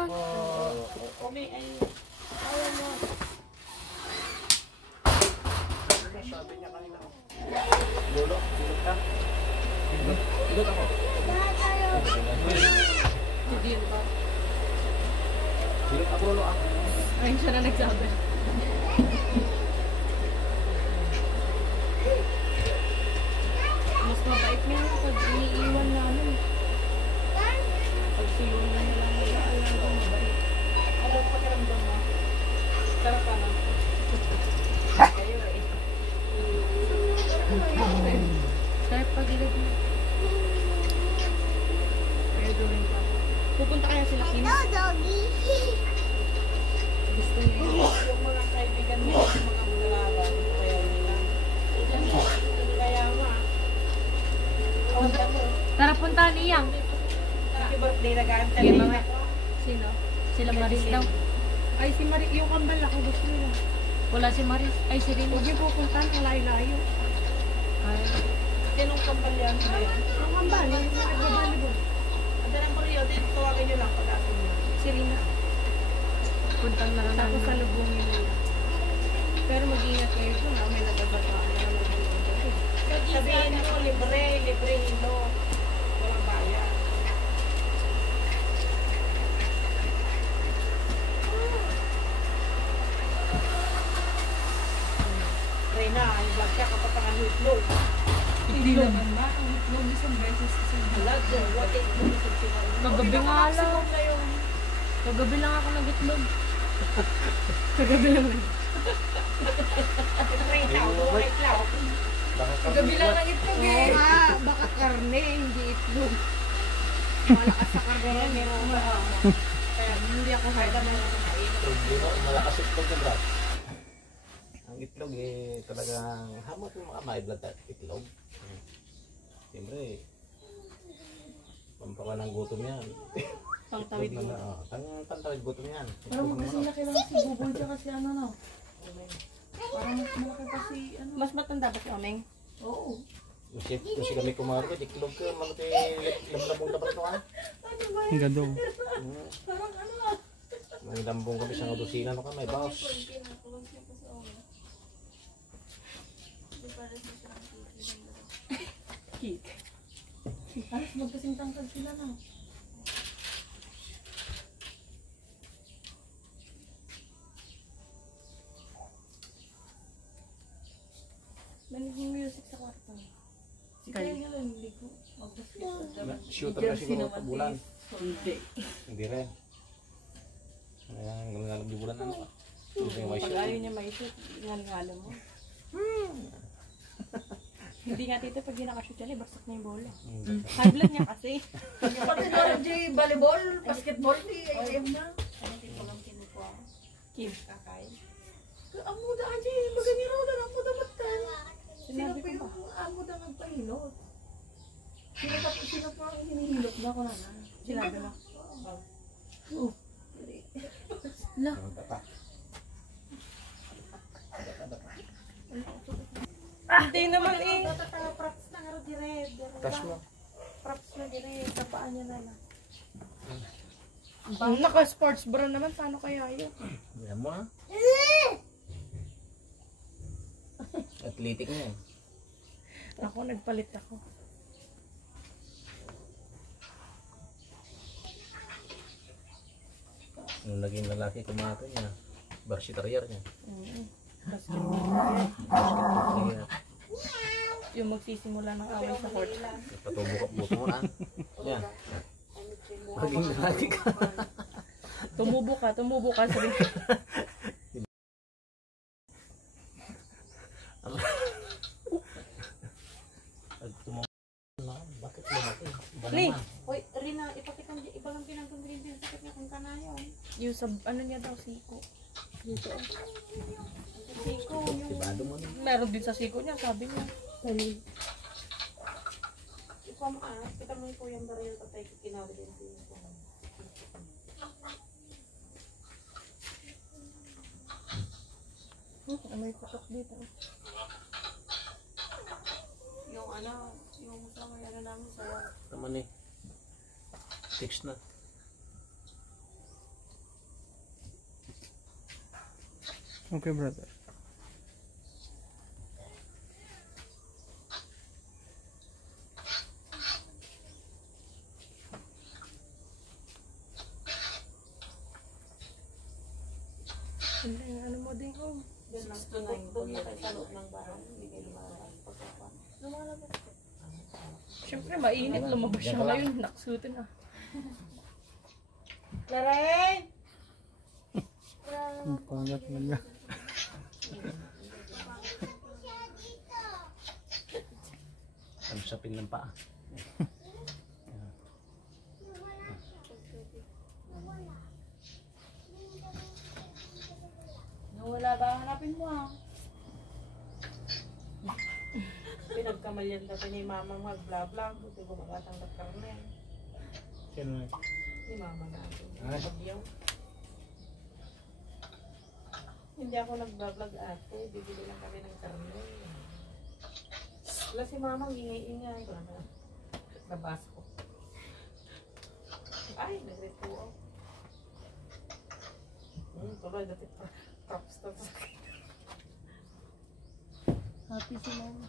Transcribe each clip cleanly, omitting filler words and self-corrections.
Umi ay awan mo. Sabi niya kanina. Lolo, hilot ka? Hilot ako. Hindi yun ba? Hilot ako, Lolo ah. Ayun siya na nagsabi. Mas mabait nga pag iniiwan namin. Pag siyon na nila nila, alam ko mabait. Ano pa karamdam mo? Sarap ka na. Kayo eh. Sarap pag ilad mo. Kaya gawin ka. Pupunta kaya sila Kim? Gusto niya yung mga kaibigan mo, yung mga magalaban, kaya nila. Kaya nga. Tara punta niyang. Happy birthday na gaan ka Mga sino? Sila Maris daw. Ay, si Maris, yung kambal ako gusto nila. Wala si Maris. Ay, si Rino. Huwag yung pupuntan, layo-layo. Ay. Sinong kambal yan? Yung kambal, yung nag-volleyball. Ang darang ko rin, dito tawagin nyo lang pag-asin nyo. Si Rina. Puntang na lang Tapos namin. salubungin nila. Pero mag-ingat kayo kung may nagbabataan na mag-iingat. Sabihin nyo, libre hilo. Walang bayan. Reyna, yung vlog siya kapag ang hitlog. Hindi naman ba? Ang itlog isang beses isang Vlog dyan, what is the Kagabi nga lang. Kagabi lang ako nag-itlog. Kagabi lang lang. Kagabi lang ng itlog eh. Baka karne, hindi itlog. Malakas sa karne yan, meron ba? Kaya hindi ako kahit na meron na kain. Malakas itlog na brad. Ang itlog eh talagang hamot yung mga may blood at itlog. Siyempre, pampaka ng gutom yan. Pangtawid mo. Pangtawid gutom yan. Parang magkasilaki lang si Buboy tsaka si ano no? Parang mas malaki pa si ano? Mas matanda ba si Omeng? Oo. Kasi kami kumarapit, itlog ka, maluti lambong dapat ito ha. Ang ganda. Parang ano ah. May lambong kami sa dosina no ka, may baos. Cake. Alas magkasing tangkad sila na. Naging music sa kwarto. Si Kaya nga lang, hindi ko mag-basketball. Shooter na siguro sa bulan. Hindi. Hindi rin. Ayan, galang di bulan ano ka. Hindi yung may Pag shoot. ayaw niya may shoot, ngalo mo. Hindi nga tito, pag di nakashoot yan, bagsak na yung bola. High blood niya kasi. Pati na di volleyball, basketball, di AM na. Ano din ko lang kinukuha ko? Kim. Kakain. Amo da aja, maganiro da amo da matan. Sino Sinabi pa ko yung amo da nagpahilot? Sino pa ang hinihilot na ko na na? Sinabi mo. Oh. La. Hindi naman eh. Props na nga dire. Touch mo. Props na dire. Kapaan niya na lang. Naka-sports bra naman, paano kaya yun? Yan mo ha. Athletic na yan. Ako, nagpalit ako. Nung naging lalaki kumato niya, varsitarier niya. Basketball. Sige, Yung magsisimula ng away sa court. patubo ka puto mo na. Yan. Maging lalaki ka. Tumubo ka. Sabi ko. Pag tumubo na, bakit lumaki? Ni, Hoy, Rina, ipakita niyo. Iba lang pinagpagrind yung sakit niya kung kanayon. yung sa, ano niya daw, siko. Dito. Siko, yung... Tibado mo na. Meron din sa siko niya, sabi niya. Ikaw mo kita mo po yung baril patay kinawin din po yung May putok dito. yung ano, yung sa may ano namin sa Naman eh. Fix na. Okay, brother. Ano mo din home? Doon lang, doon na kayo sa loob ng bahay. Hindi kayo lumalabas. Pagkapan. Lumalabas. Siyempre, mainit. Lumabas siya ngayon. Naksutin ah. Laren! Ang pangat na niya. Ang sapin ng paa. Nawala ba? Hanapin mo ah. Pinagkamalyan daw ni Mama mag-vlog-vlog. Buti gumagatang ng karne. Sino na? Ni Mama natin. Ay. Bagyaw. Hindi ako nag-vlog ate. Bibili lang kami ng karne. Wala si Mama ingay-ingay. Ko naman. Nabas ko. Ay, nag-repo. Tuloy dati props to sa akin. Happy si mama.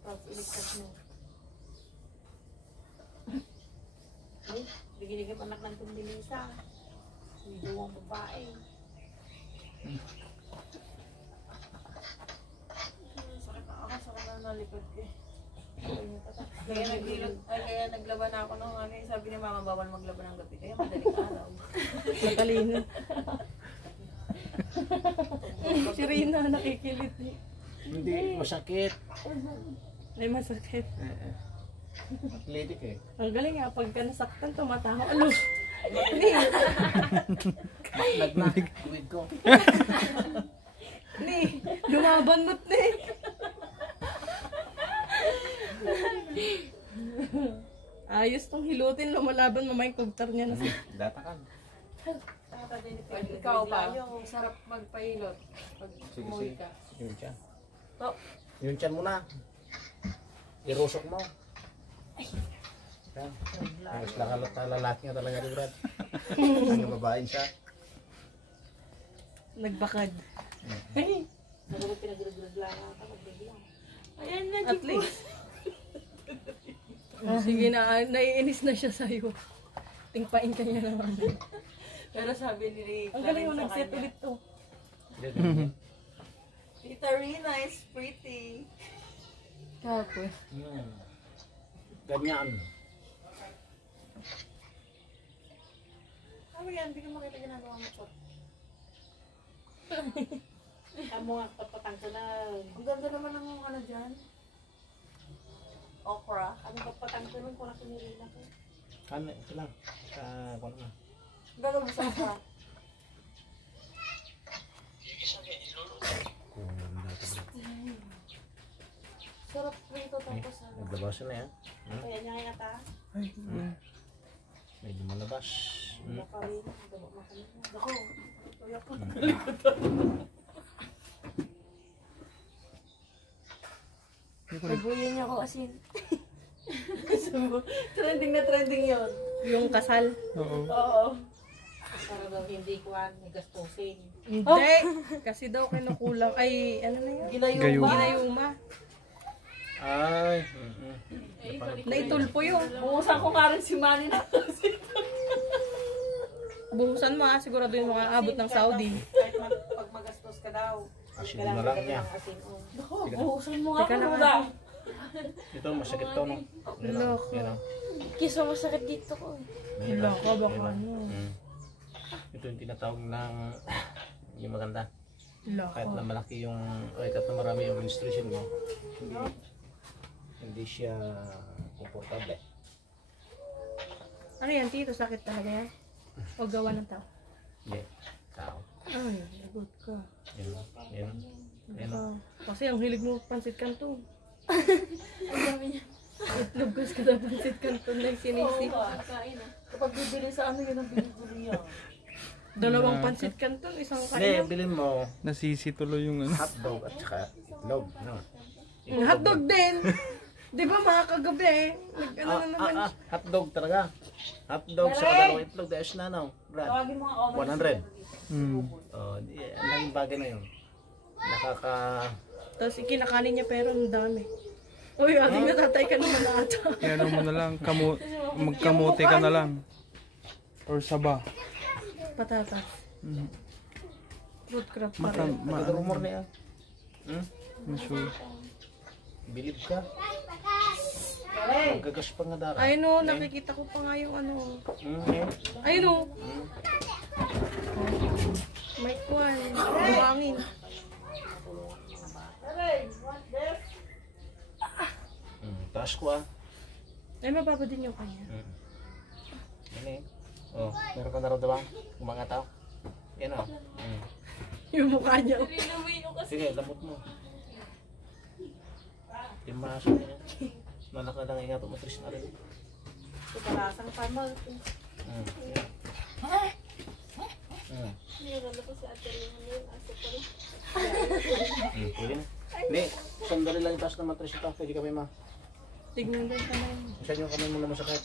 Props iligtas mo. Ay, bigyan ka anak ng tumbilisa. Hindi ang babae. Sakit na ako. Sakit na nalipad ko eh. Kaya naglaban ako nung ano. Sabi ni Mama bawal maglaban ng gabi. Kaya madaling araw. Matalino. Si Rina nakikilit eh. Hindi, masakit. Ay, masakit. Athletic eh. Ang galing nga, pagka nasaktan, tumatawa. Alo! Nagnak, duwid ko. Ni, lumaban mo't ni. Ayos tong hilutin, lumalaban mamay kugtar niya na siya. Datakan. Pag ikaw ba, sarap magpahilot. Pag Sige, umuwi sige. ka. Yun siya. To. Yun siya muna. Irusok mo. Yan. Mas lalaki nga talaga rin, Brad. Ang babae siya. Nagbakad. Nagulog pinagulog lang ako. Magbiglang. Ayan na, At least. Oh, sige na, naiinis na siya sa'yo. Tingpain ka niya naman. Pero sabi ni Ang galing mo nag-set ulit to. Tita Rina is pretty. Kapo. Ganyan. Ano yan? Hindi ko makita ginagawa mo ko. Amo nga, papatang ko na. Ang ganda naman ng ano dyan. Okra. Ano papatang ko nun kung nakinirila ko. Ano, ito lang. Kung ano. Gano'n mo sa okra. Sarap nito tapos ano. Naglabas na yan. Kaya niya nga ata. Medyo malabas. Wala pa rin. Daba makamit mo. Ako, tuya ko. Nabuyan niya ako asin. Trending na trending yun. Yung kasal. Oo. Oo. Para daw hindi kuhan, may gastusin. Hindi. Kasi daw kinukulang. Ay, ano na yun? Gayuma. Ginayuma. Ay. Naitulpo yun. Buusan ko nga rin si Manny na kasi. Buhusan mo ha. Sigurado yung mga abot ng Saudi. Kahit pag magastos ka daw. Asin na lang niya. Asin, oh. Ako, buusan mo nga Teka lang, muna. Ito, masakit to, no? Yan o. Loko. Yan o. Kiso masakit dito ko. Wala ka, baka ano. Ito yung tinatawag ng yung maganda. Kahit Loko. na malaki yung, kahit na marami yung menstruation mo, hindi siya komportable. Ano yan, tito? Sakit talaga yan? O gawa ng tao? Hindi. Tao. Ay, lagot ka. Yan o. Yan o. Yan o. Kasi ang hilig mo pansit kanto. Ang dami niya. Itlog gusto ka na pansit kanto na yung sinisi. Kain ah. Kapag bibili sa ano yun ang binibili yan. Dalawang pansit kanto, isang Hindi, kain. bilhin mo Nasisi tuloy yung ano. hotdog at saka itlog. No? Hotdog din! Di ba mga kagabi eh? Nag-ano na naman. Hotdog talaga. Hotdog sa dalawang itlog. Dahil na no. Brad. Tawagin mo nga 100. Hmm. Oh, ang laking bagay na yun. Nakaka... Tapos ikinakanin niya pero ang dami. Uy, ating natatay ka naman ata. Kaya mo na lang, magkamote ka na lang. Or saba. Patatas. Hmm. Fruit crop pa Mata, rin. Rumor na yan. sure. Bilib ka. Gagas pa nga dara. Ayun o, nakikita ko pa nga yung ano. Ayun o. May kwan. Buhangin. Taas ko ah. Ay, mababa din yung kanya. Ano eh? Oh, meron ka naramdaman? Mga tao? Yan oh. Yung mukha niya. Sige, lamot mo. Yung maso na yan. Nalaka lang ingat matris na rin. Kalasang tama. Pwede na. Hindi, sandali lang yung taas ng matris ito. Pwede kami ma. Tignan din ka na yun. Saan yung kamay mo na masakit?